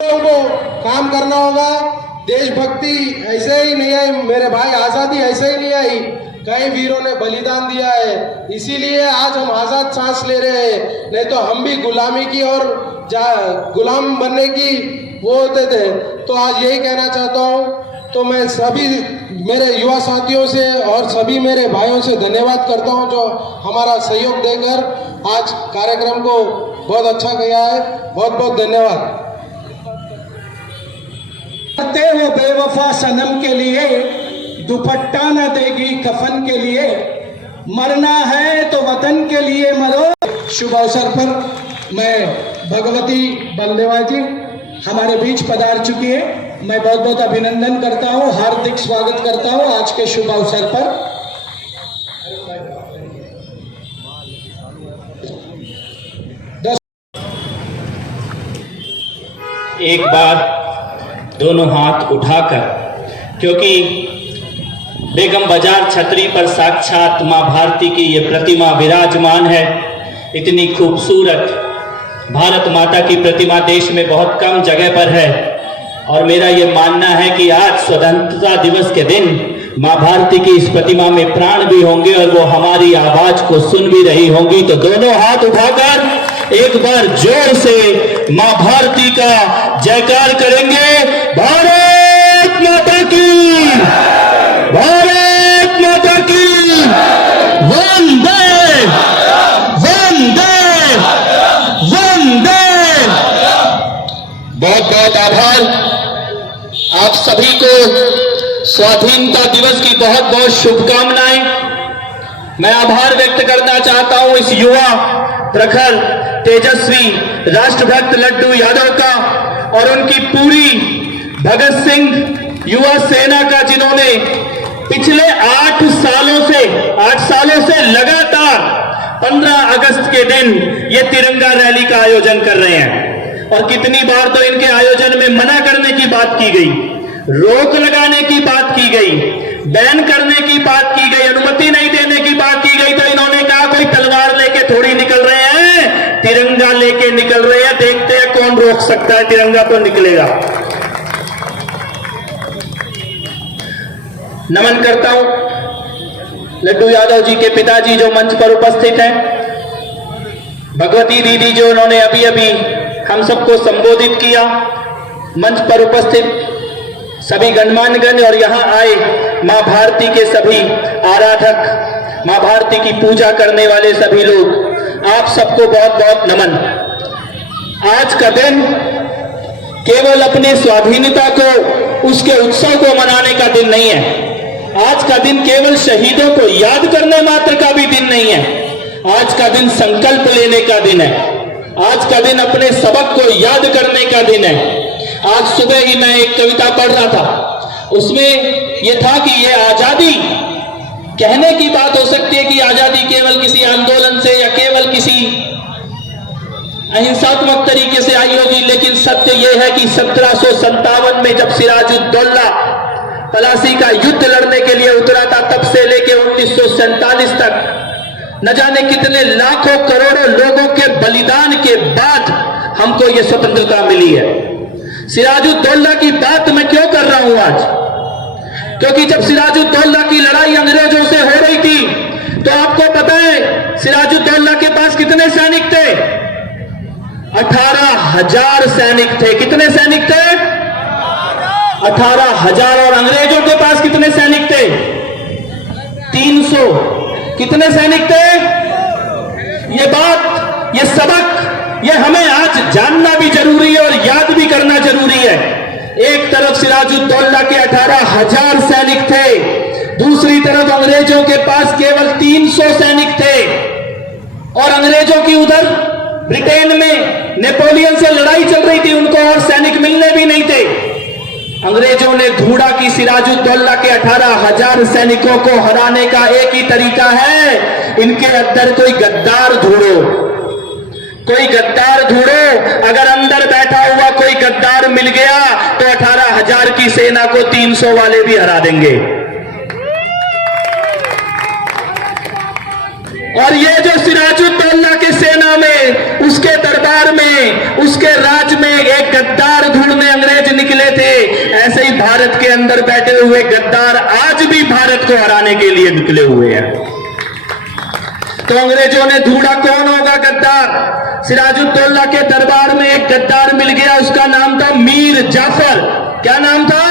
को काम करना होगा। देशभक्ति ऐसे ही नहीं आई मेरे भाई, आज़ादी ऐसे ही नहीं आई, कई वीरों ने बलिदान दिया है, इसीलिए आज हम आज़ाद सांस ले रहे हैं। नहीं तो हम भी गुलामी की और गुलाम बनने की वो होते थे। तो आज यही कहना चाहता हूँ। तो मैं सभी मेरे युवा साथियों से और सभी मेरे भाइयों से धन्यवाद करता हूँ जो हमारा सहयोग देकर आज कार्यक्रम को बहुत अच्छा किया है। बहुत बहुत धन्यवाद। करते हो बेवफा सनम के लिए, दुपट्टा न देगी कफन के लिए, मरना है तो वतन के लिए मरो। शुभ अवसर पर मैं भगवती बलदेवा जी हमारे बीच पधार चुकी है। मैं बहुत बहुत अभिनंदन करता हूँ, हार्दिक स्वागत करता हूँ आज के शुभ अवसर पर। एक बार दोनों हाथ उठाकर, क्योंकि बेगम बाजार छतरी पर साक्षात माँ भारती की ये प्रतिमा विराजमान है। इतनी खूबसूरत भारत माता की प्रतिमा देश में बहुत कम जगह पर है और मेरा ये मानना है कि आज स्वतंत्रता दिवस के दिन माँ भारती की इस प्रतिमा में प्राण भी होंगे और वो हमारी आवाज को सुन भी रही होंगी। तो दोनों हाथ उठाकर एक बार जोर से माँ भारती का जयकार करेंगे। भारत माता की, भारत माता की, वंदे वंदे वंदे। बहुत बहुत आभार आप सभी को। स्वाधीनता दिवस की बहुत बहुत शुभकामनाएं। मैं आभार व्यक्त करना चाहता हूं इस युवा प्रखर तेजस्वी राष्ट्रभक्त लड्डू यादव का और उनकी पूरी भगत सिंह युवा सेना का, जिन्होंने पिछले 8 सालों से लगातार 15 अगस्त के दिन ये तिरंगा रैली का आयोजन कर रहे हैं। और कितनी बार तो इनके आयोजन में मना करने की बात की गई, रोक लगाने की बात की गई, बैन करने की बात की गई, अनुमति नहीं देने की बात की गई। तो इन्होंने कहा कोई तलवार लेके थोड़ी निकल रहे हैं, तिरंगा लेके निकल रहे हैं, देखते हैं कौन रोक सकता है, तिरंगा तो निकलेगा। नमन करता हूं लड्डू यादव जी के पिताजी जो मंच पर उपस्थित हैं, भगवती दीदी जो उन्होंने अभी अभी हम सबको संबोधित किया, मंच पर उपस्थित सभी गणमान्यगण और यहां आए मां भारती के सभी आराधक, मां भारती की पूजा करने वाले सभी लोग, आप सबको बहुत बहुत नमन। आज का दिन केवल अपनी स्वाधीनता को, उसके उत्सव को मनाने का दिन नहीं है। आज का दिन केवल शहीदों को याद करने मात्र का भी दिन नहीं है। आज का दिन संकल्प लेने का दिन है। आज का दिन अपने सबक को याद करने का दिन है। आज सुबह ही मैं एक कविता पढ़ रहा था, उसमें यह था कि यह आजादी कहने की बात हो सकती है कि आजादी केवल किसी आंदोलन से या केवल किसी अहिंसात्मक तरीके से आई होगी, लेकिन सत्य यह है कि 1757 में जब सिराजुद्दौला पलासी का युद्ध लड़ने के लिए उतरा था, तब से लेकर 1947 तक न जाने कितने लाखों करोड़ों लोगों के बलिदान के बाद हमको यह स्वतंत्रता मिली है। सिराजुद्दौला की बात मैं क्यों कर रहा हूं आज? क्योंकि जब सिराजुद्दौला की लड़ाई अंग्रेजों से हो रही थी, तो आपको पता है सिराजुद्दौला के पास कितने सैनिक थे? 18,000 सैनिक थे। कितने सैनिक थे? 18,000। और अंग्रेजों के पास कितने सैनिक थे? 300। कितने सैनिक थे? ये बात, ये सबक, ये हमें आज जानना भी जरूरी है और याद भी करना जरूरी है। एक तरफ सिराजुद्दौला के 18,000 सैनिक थे, दूसरी तरफ अंग्रेजों के पास केवल 300 सैनिक थे। और अंग्रेजों की उधर ब्रिटेन में नेपोलियन से लड़ाई चल रही थी, उनको और सैनिक मिलने भी नहीं थे। अंग्रेजों ने ढूंढा कि सिराजुद्दौला के 18,000 सैनिकों को हराने का एक ही तरीका है, इनके अंदर कोई गद्दार ढूंढो, कोई गद्दार ढूंढो। अगर अंदर बैठा हुआ कोई गद्दार मिल गया तो 18,000 की सेना को 300 वाले भी हरा देंगे। और ये जो सिराजुद्दौला की सेना में, उसके दरबार में, उसके राज में एक गद्दार ढूंढ निकले थे, ऐसे ही भारत के अंदर बैठे हुए गद्दार आज भी भारत को हराने के लिए निकले हुए हैं। तो अंग्रेजों ने ढूंढा कौन होगा गद्दार। सिराजुद्दौला के दरबार में एक गद्दार मिल गया, उसका नाम था मीर जाफर। क्या नाम था?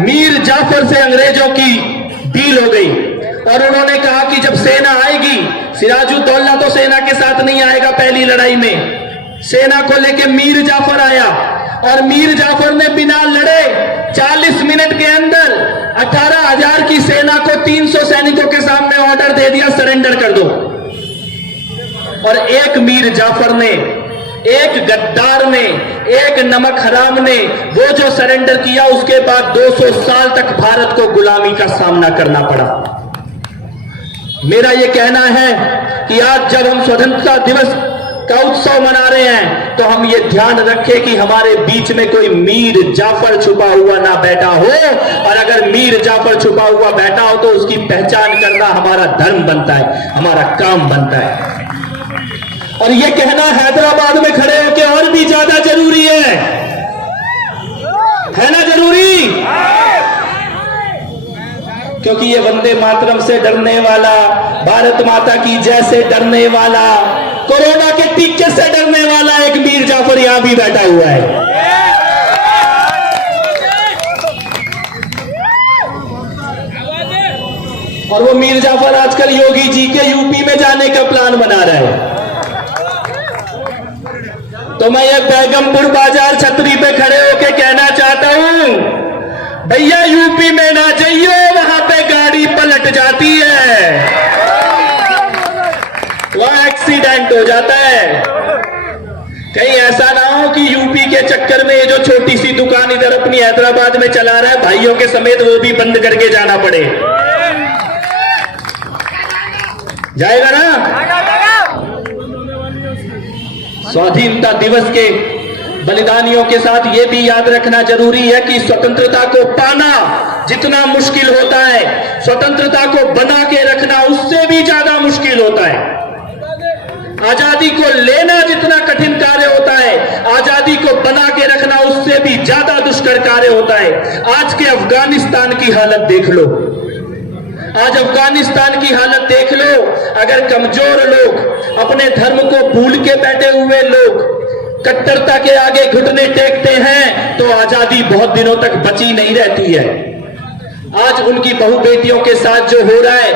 मीर जाफर से अंग्रेजों की डील हो गई और उन्होंने कहा कि जब सेना आएगी, सिराजुद्दौला तो सेना के साथ नहीं आएगा, पहली लड़ाई में सेना को लेके मीर जाफर आया और मीर जाफर ने बिना लड़े 40 मिनट के अंदर 18,000 की सेना को 300 सैनिकों के सामने ऑर्डर दे दिया, सरेंडर कर दो। और एक मीर जाफर ने, एक गद्दार ने, एक नमक हराम ने वो जो सरेंडर किया, उसके बाद 200 साल तक भारत को गुलामी का सामना करना पड़ा। मेरा यह कहना है कि आज जब हम स्वतंत्रता दिवस का उत्सव मना रहे हैं तो हम ये ध्यान रखें कि हमारे बीच में कोई मीर जाफर छुपा हुआ ना बैठा हो, और अगर मीर जाफर छुपा हुआ बैठा हो तो उसकी पहचान करना हमारा धर्म बनता है, हमारा काम बनता है। और ये कहना हैदराबाद में खड़े होकर और भी ज्यादा जरूरी है ना? जरूरी, क्योंकि ये वंदे मातरम से डरने वाला, भारत माता की जय से डरने वाला, कोरोना के टीके से डरने वाला एक मीर जाफर यहां भी बैठा हुआ है। और वो मीर जाफर आजकल योगी जी के यूपी में जाने का प्लान बना रहा है। तो मैं ये बैगमपुर बाजार छतरी पे खड़े होके कहना चाहता हूं, भैया यूपी में ना जाइयो, वहां पे गाड़ी पलट जाती है, वहां एक्सीडेंट हो जाता है। कहीं ऐसा ना हो कि यूपी के चक्कर में ये जो छोटी सी दुकान इधर अपनी हैदराबाद में चला रहा है, भाइयों के समेत वो भी बंद करके जाना पड़े। जाएगा ना? स्वाधीनता दिवस के बलिदानियों के साथ यह भी याद रखना जरूरी है कि स्वतंत्रता को पाना जितना मुश्किल होता है, स्वतंत्रता को बना के रखना उससे भी ज्यादा मुश्किल होता है। आजादी को लेना जितना कठिन कार्य होता है, आजादी को बना के रखना उससे भी ज्यादा दुष्कर कार्य होता है। आज के अफगानिस्तान की हालत देख लो, आज अफगानिस्तान की हालत देख लो। अगर कमजोर लोग, अपने धर्म को भूल के बैठे हुए लोग कट्टरता के आगे घुटने टेकते हैं तो आजादी बहुत दिनों तक बची नहीं रहती है। आज उनकी बहु बेटियों के साथ जो हो रहा है,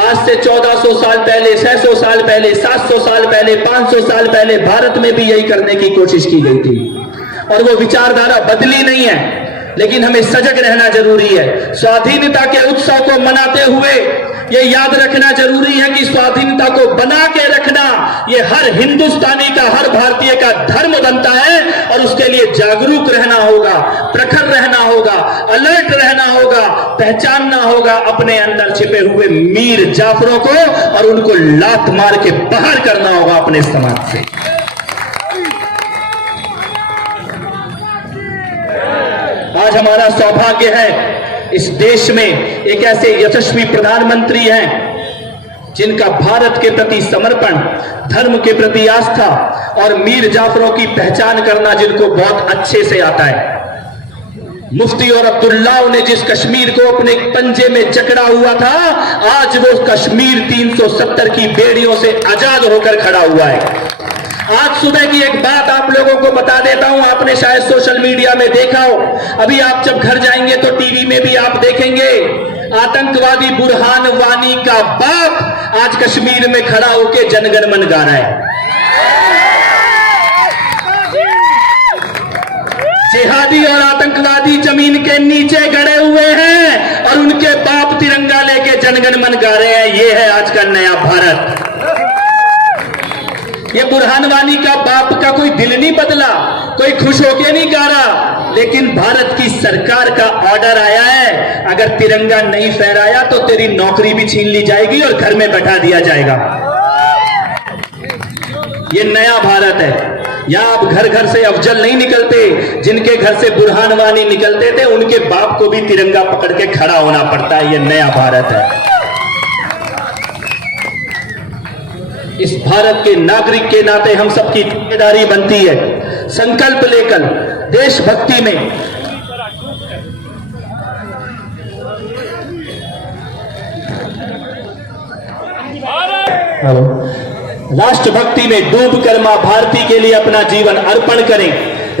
आज से 1400 साल पहले, 600 साल पहले, 700 साल पहले, 500 साल पहले भारत में भी यही करने की कोशिश की गई थी और वो विचारधारा बदली नहीं है। लेकिन हमें सजग रहना जरूरी है। स्वाधीनता के उत्सव को मनाते हुए ये याद रखना जरूरी है कि स्वाधीनता को बना के रखना ये हर हिंदुस्तानी का, हर भारतीय का धर्म बनता है और उसके लिए जागरूक रहना होगा, प्रखर रहना होगा, अलर्ट रहना होगा, पहचानना होगा अपने अंदर छिपे हुए मीर जाफरों को और उनको लात मार के बाहर करना होगा अपने समाज से। आज हमारा सौभाग्य है इस देश में एक ऐसे यशस्वी प्रधानमंत्री हैं जिनका भारत के प्रति समर्पण, धर्म के प्रति आस्था और मीर जाफरों की पहचान करना जिनको बहुत अच्छे से आता है। मुफ्ती और अब्दुल्ला ने जिस कश्मीर को अपने पंजे में जकड़ा हुआ था, आज वो कश्मीर 370 की बेड़ियों से आजाद होकर खड़ा हुआ है। आज सुबह की एक बात आप लोगों को बता देता हूं, आपने शायद सोशल मीडिया में देखा हो, अभी आप जब घर जाएंगे तो टीवी में भी आप देखेंगे, आतंकवादी बुरहान वानी का बाप आज कश्मीर में खड़ा होकर जनगण मन गा रहा है। जिहादी और आतंकवादी जमीन के नीचे गड़े हुए हैं और उनके बाप तिरंगा लेके जनगण मन गा रहे हैं। ये है आज का नया भारत। ये बुरहान वानी का बाप का कोई दिल नहीं बदला, कोई खुश होके नहीं गा रहा, लेकिन भारत की सरकार का ऑर्डर आया है, अगर तिरंगा नहीं फहराया तो तेरी नौकरी भी छीन ली जाएगी और घर में बैठा दिया जाएगा। ये नया भारत है। यहां आप घर घर से अफजल नहीं निकलते, जिनके घर से बुरहान वानी निकलते थे उनके बाप को भी तिरंगा पकड़ के खड़ा होना पड़ता है। ये नया भारत है। इस भारत के नागरिक के नाते हम सबकी जिम्मेदारी बनती है संकल्प लेकर देशभक्ति में। राष्ट्रभक्ति में डूबकर मां भारती के लिए अपना जीवन अर्पण करें।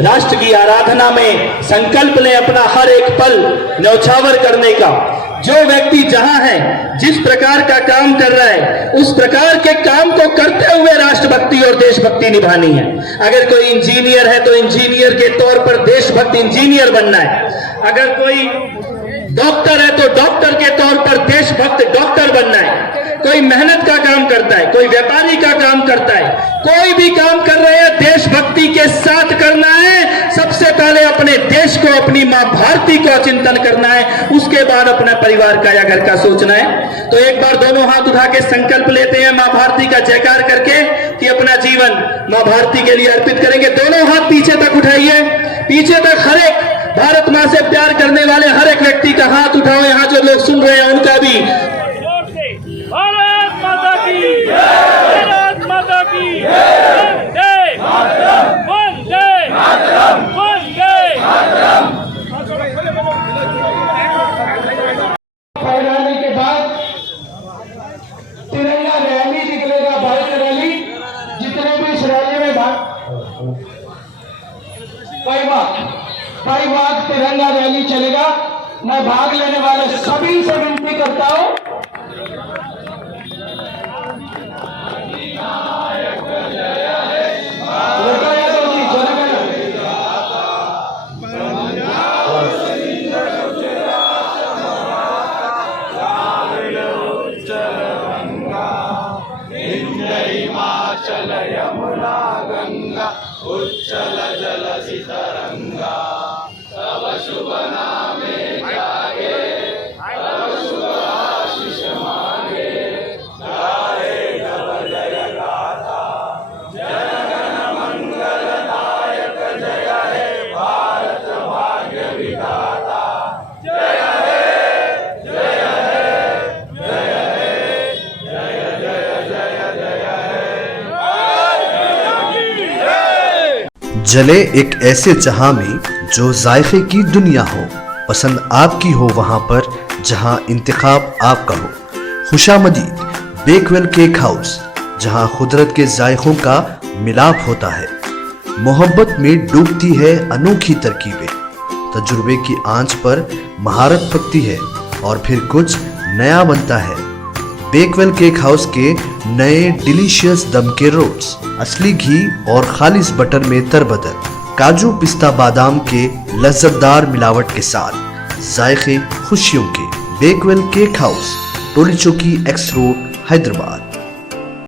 राष्ट्र की आराधना में संकल्प लें अपना हर एक पल न्यौछावर करने का। जो व्यक्ति जहां है, जिस प्रकार का काम कर रहा है, उस प्रकार के काम को करते हुए राष्ट्रभक्ति और देशभक्ति निभानी है। अगर कोई इंजीनियर है तो इंजीनियर के तौर पर देशभक्त इंजीनियर बनना है। अगर कोई डॉक्टर है तो डॉक्टर के तौर पर देशभक्त डॉक्टर बनना है। कोई मेहनत का काम करता है, कोई व्यापारी का काम करता है, कोई भी काम कर रहे हैं देशभक्ति के साथ करना है। सबसे पहले अपने देश को, अपनी मां भारती को चिंतन करना है, उसके बाद अपना परिवार का या घर का सोचना है। तो एक बार दोनों हाथ उठा के संकल्प लेते हैं मां भारती का जयकार करके कि अपना जीवन मां भारती के लिए अर्पित करेंगे। दोनों हाथ पीछे तक उठाइए, पीछे तक। हर एक भारत मां से प्यार करने वाले हर एक व्यक्ति का हाथ उठाओ। यहाँ जो लोग सुन रहे हैं उनका भी। भारत माता की जय, भारत माता की जय, वंदे वंदे। फहराने के बाद तिरंगा रैली निकलेगा, बाइक रैली। जितने भी इस रैली में भाई तिरंगा रैली चलेगा। मैं भाग लेने वाले सभी से विनती करता हूं, जले एक ऐसे जहां में जो जायके की दुनिया हो, पसंद आपकी हो वहां पर जहां इंतखाब आपका हो। खुशामदीद बेकवेल केक हाउस, जहां कुदरत के जायकों का मिलाप होता है। मोहब्बत में डूबती है अनोखी तरकीबें, तजुर्बे की आंच पर महारत पकती है और फिर कुछ नया बनता है। बेकवेल केक हाउस के नए डिलीशियस दम के रोल्स, असली घी और खालिस बटर में तरबदर, काजू पिस्ता बादाम के लज्जतदार मिलावट के साथ जायके खुशियों के। बेकवेल केक हाउस, टोली चौकी, एक्स रोड, हैदराबाद।